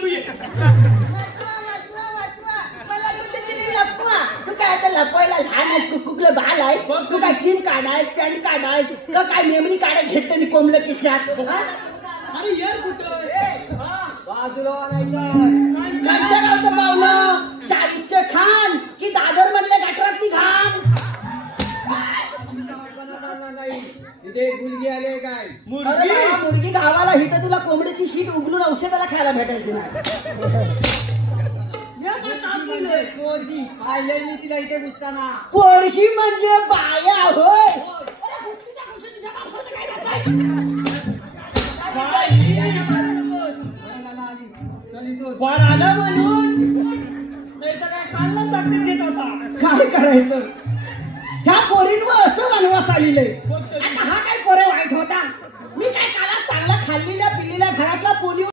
तू ये. तू काय आता लपवायला लहान आहेस, कुकलं बाल आहे. तू काय चिम काढायस, पॅन्ट काढायस, का काय मेमरी काढायच घेतलं मी कोंबलं किशात. अरे यार कुठं बाजूला खानच्या गावचं पावलं शाहिस्ते खान की दादर मधल्या गटरातली घाण. इथे मुलगी आले काय? मुलगी गावाला हिथं तुला कोंबडीची शीट उघडून औषधाला खायला भेटायची नाही. पोरगी पाहिलंय मी तिला इथे घुसताना. पोरगी म्हणजे बाया होय. वर आला म्हणून नाही तर काय खाल्लं साखर घेत होता. काय करायचं ह्या पोरींवर असं वनवास आलेलं. आता हा